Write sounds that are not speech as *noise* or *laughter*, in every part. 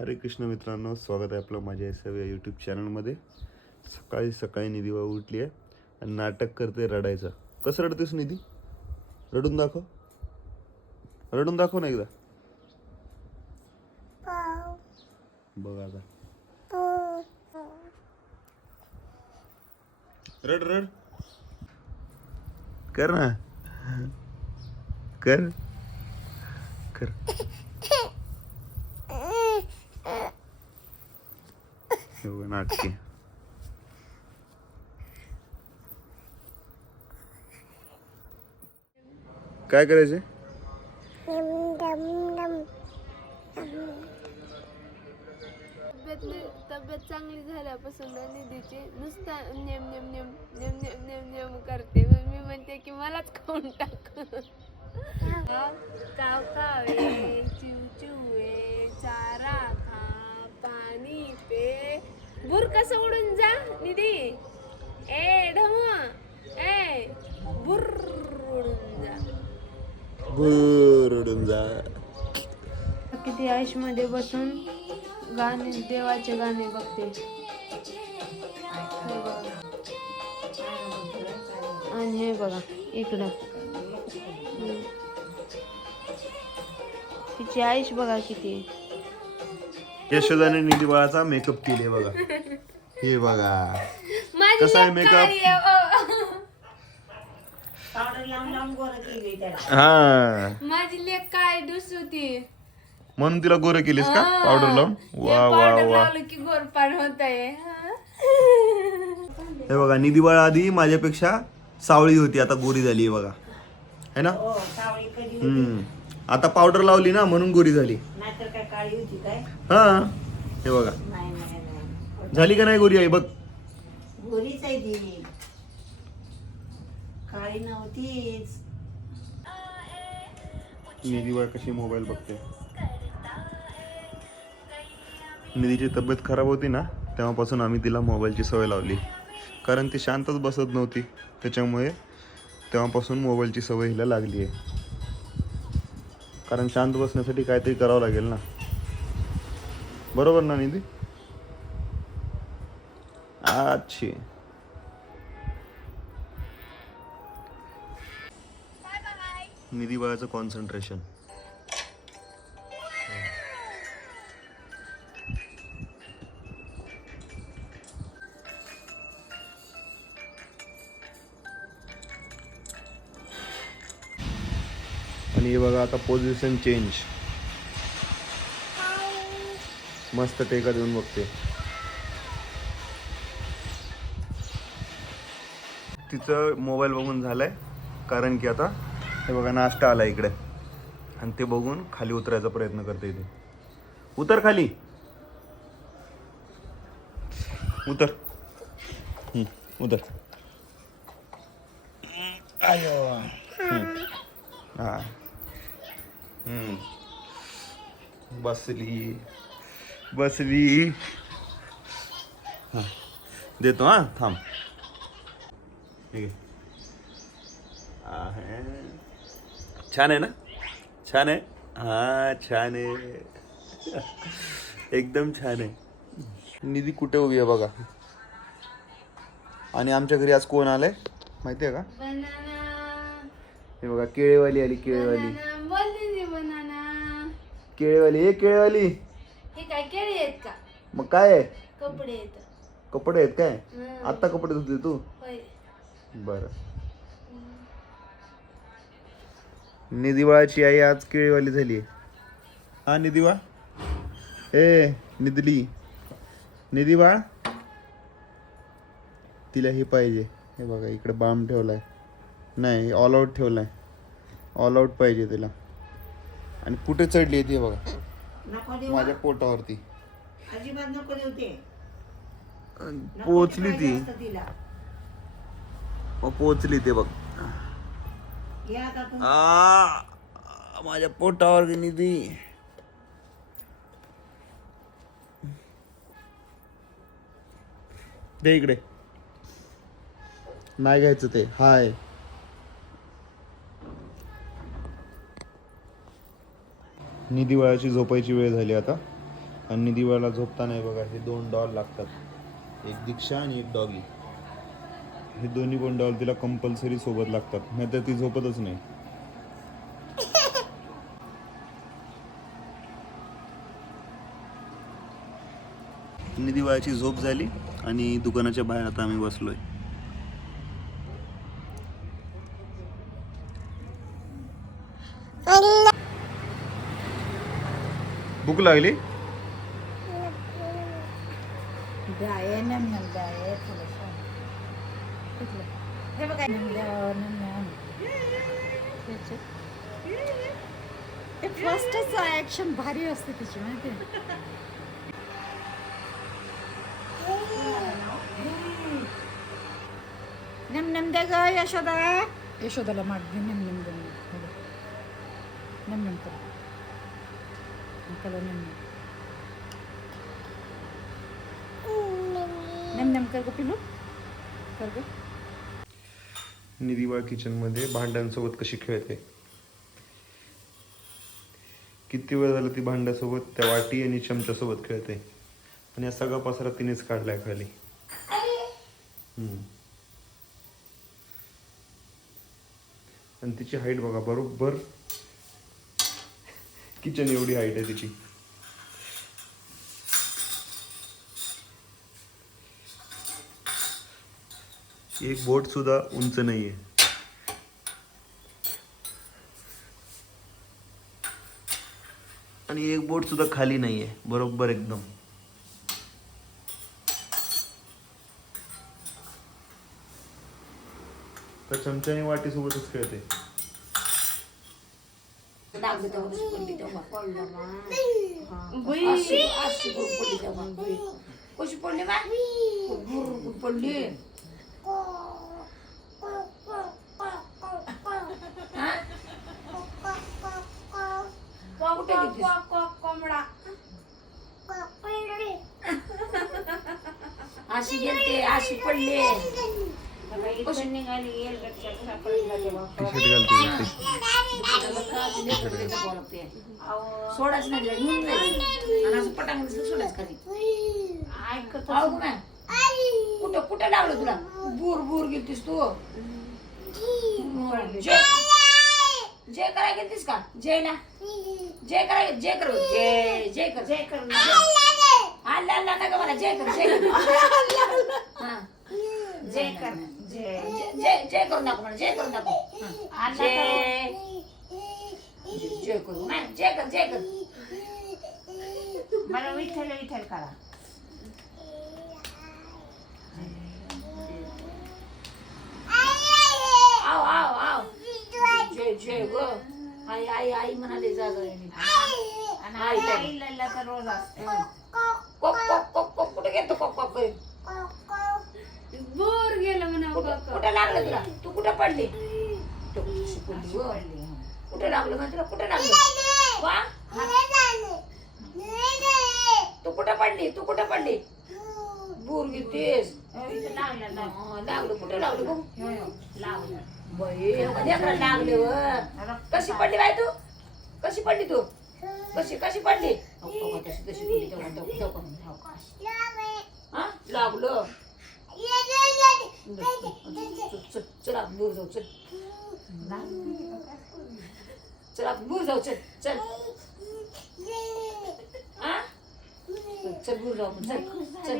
हरे कृष्ण मित्रांनो स्वागत आहे आपलं माझ्या एस या यूट्यूब चॅनलमध्ये सकाळी सकाळी निधी बाबा उठली आहे आणि नाटक करते रडायचं. कसं रडतेस निधी? रडून दाखव. रडून दाखव ना एकदा. बघ आता. रड रड. कर ना. कर. कर. हे बघ, नाटकी काय करायचे तब्येत चांगली झाल्यापासून ना निधीची नुसता नेम नेम नेम नेम नेम नेम नेम करते. मग मी म्हणते की मलाच खाऊन टाक. काव कावे कसं उडून जा निधी? ए ढम. ए बुर उडून जा. रडून जा. किती आयुषमध्ये बसून गाणे देवाचे गाणे बघते. बघा. आणि हे बघा इकडं. तिची आयुष बघा किती. यशोदाने निधी बाळाचा मेकअप केले बघा. हे बघा. माझी कसा आहे ओ. हा. माझी लेख काय डुस होती. म्हणून तिला गोरे केलीस का? पावडर लावून? वा वा पावडर वा. लावलं की गोरपान होत आहे हे बघा निधी बाळा आधी माझ्यापेक्षा सावळी होती आता गोरी झाली बघा. है ना? हम्म. आता पावडर लावली ना म्हणून गोरी झाली. नाहीतर काय काळी होती काय? हा. हे बघा. नाही नाही नाही झाली का नाही गोरी आई? बघ. गोरीच आहे ती. काळी नव्हतीच. निधी कशी मोबाईल बघते? निधीची तब्येत खराब होती ना तेव्हापासून आम्ही तिला मोबाईलची सवय लावली. कारण ती शांतच बसत नव्हती. त्याच्यामुळे तेव्हापासून मोबाईलची सवय हिला लागली आहे कारण शांत बसण्यासाठी काहीतरी करावं लागेल ना. बरोबर ना निधी? अच्छी. निधी बाळाचं कॉन्सन्ट्रेशन आणि हे बघा आता पोझिशन चेंज मस्त टेका देऊन बघते. तिचं मोबाईल बघून झालंय. कारण की आता हे बघा नाश्ता आला इकडे. आणि ते बघून खाली उतरायचा प्रयत्न करते इथे. उतर खाली. उतर. हम्म, उतर. आयो. हा. हम्म. बसली. बसली. देतो हा. थांब. ठीक आहे. छान आहे ना? छान आहे? हा छान आहे. एकदम छान आहे. निधी कुठे उभी आहे बघा? आणि आमच्या घरी आज कोण आलंय? माहिती आहे का? हे बघा केळेवाली आली केळेवाली बनाना बोल निधी बनाना केळेवाली ए केळेवाली. हे काय केळी आहेत का? मग काय आहे? कपडे आहेत. कपडे आहेत काय? हं. आत्ता कपडे धुतले तू? होय. बरं. निधिबाळाची आई आज केळीवाली झाली हा निधिबा ए निधली. निधिबाळ तिला हे पाहिजे. हे बघा इकडे बाम ठेवलाय. नाही ऑल आउट ठेवलाय. ऑल आउट पाहिजे तिला. आणि कुठे चढली ती बघा? नको देऊ. माझ्या पोटावरती. अजिबात नको देऊ ते. नको पोचली ते ती पाहिजे असतं तिला. मग पोचली ते बघ. घे आता तू. आ माझ्या पोटावर निधी दे इकडे. नाही घ्यायचं ते. हाय. निधी झोपायची वेळ झाली आता. आणि दिवाळीला झोपता नाही बघा हे दोन डॉल लागतात. एक दीक्षा आणि एक डॉगी. हे दोन्ही पण डॉल तिला कंपल्सरी सोबत लागतात. नाहीतर ती झोपतच नाही. आणि झोप झाली आणि दुकानाच्या बाहेर आता आम्ही बसलोय. भूक लागली गाय नमन गाय थोडंसं कुठलं हे बघा नमन नमन ते फर्स्टच ऍक्शन भारी असते त्याची माहिती आहे? नम नम दे ग यशोदा यशोदाला माग दे नम नम दे हे बघ. नम नम कर त्याला नम नम नम नम कर पिलू कर ग. निधिवाळ किचनमध्ये भांड्यांसोबत कशी खेळते किती वेळ झाला ती भांड्यासोबत त्या वाटी आणि चमच्यासोबत खेळते आणि हा सगळा पसारा तिनेच काढलाय खाली. हम्म. आणि तिची हाईट बघा बरोबर किचन एवढी हाईट आहे तिची. एक बोट सुद्धा उंच नाहीये. आणि एक बोट सुद्धा खाली नाहीये बरोबर एकदम. तर चमच्याने वाटीसोबतच खेळते. लागलं तेव्हा कशी पडली तेव्हा हा. बुई. अशी अशी भूक पडली तेव्हा हा? टी शर्ट घालते. सोडाच नाही दिला, घेऊन जायचं. आणि असं पटांग सोडाच खाली. ऐकत नाही. कुठं कुठं लागलं तुला? बूर बूर गेलतीस तू. जय. करायला गेलतीस का? जयला जय करायला जय कर. जय जय कर. जय कर अल्ला अल्ला नका मला. जय कर जय कर. हा. जय कर. जय जय जय करू नको म्हणा जय करू नको हा. जय जय करू नाही जय कर जय कर. मला विठ्ठल विठ्ठल करा. आव आव आव. जय जय ग आई आई आई म्हणाले जा ग आई तर रोज असते. कोक कोक कोक कोक. कुठे गेलतो कोक? कुठं लागलं तुला तू कुठं पडली कुठं लागलं मग तुला कुठं लागलं वा तू कुठं पडली तू कुठं पडली बूर घेतेस लागलं कुठं लागलं बघ बाई, लागले व कशी पडली बाई तू कशी पडली तू कशी कशी पडली तशी तशी हा? लागलं चल, चल, चल आपण दूर जाऊ चल चल आपण दूर जाऊ चल चल हा? चल दूर जाऊ चल चल.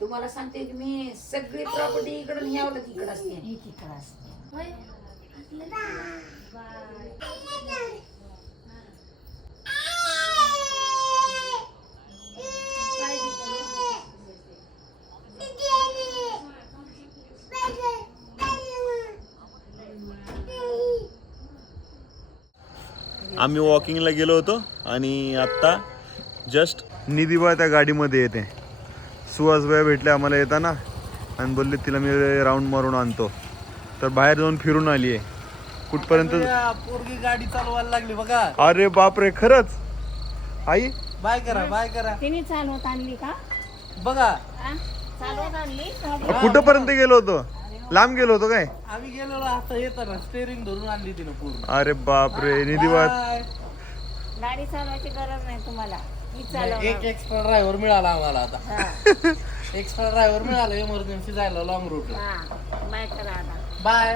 तुम्हाला सांगते की मी सगळी प्रॉपर्टी इकडून यावं तिकडं असते इकडं असते आम्ही वॉकिंगला गेलो होतो आणि आत्ता जस्ट निधीबा त्या गाडीमध्ये येते. सुहासबाई भेटले आम्हाला येताना आणि बोलले तिला मी राऊंड मारून आणतो. तर बाहेर जाऊन फिरून आली आहे कुठपर्यंत पोरगी गाडी चालवायला लागली बघा. अरे बापरे खरंच? आई? बाय करा बाय करा. तिने चालवत आणली का? बघा. चालवत आणली. कुठपर्यंत गेलो होतो? लांब गेलो होतो काय? आम्ही गेलेलो आता येताना स्टेरिंग धरून आणली तिनं पूर्ण. अरे बापरे निधीवाद बाय. गाडी चालवायची गरज नाही तुम्हाला. मी नाही, चालवणार. एक एक्स्ट्रा ड्रायव्हर मिळाला आम्हाला आता. हा, *laughs* एक्स्ट्रा ड्रायव्हर मिळाला इमर्जन्सी जायला लॉंग रूट हा. बाय करा आता. बाय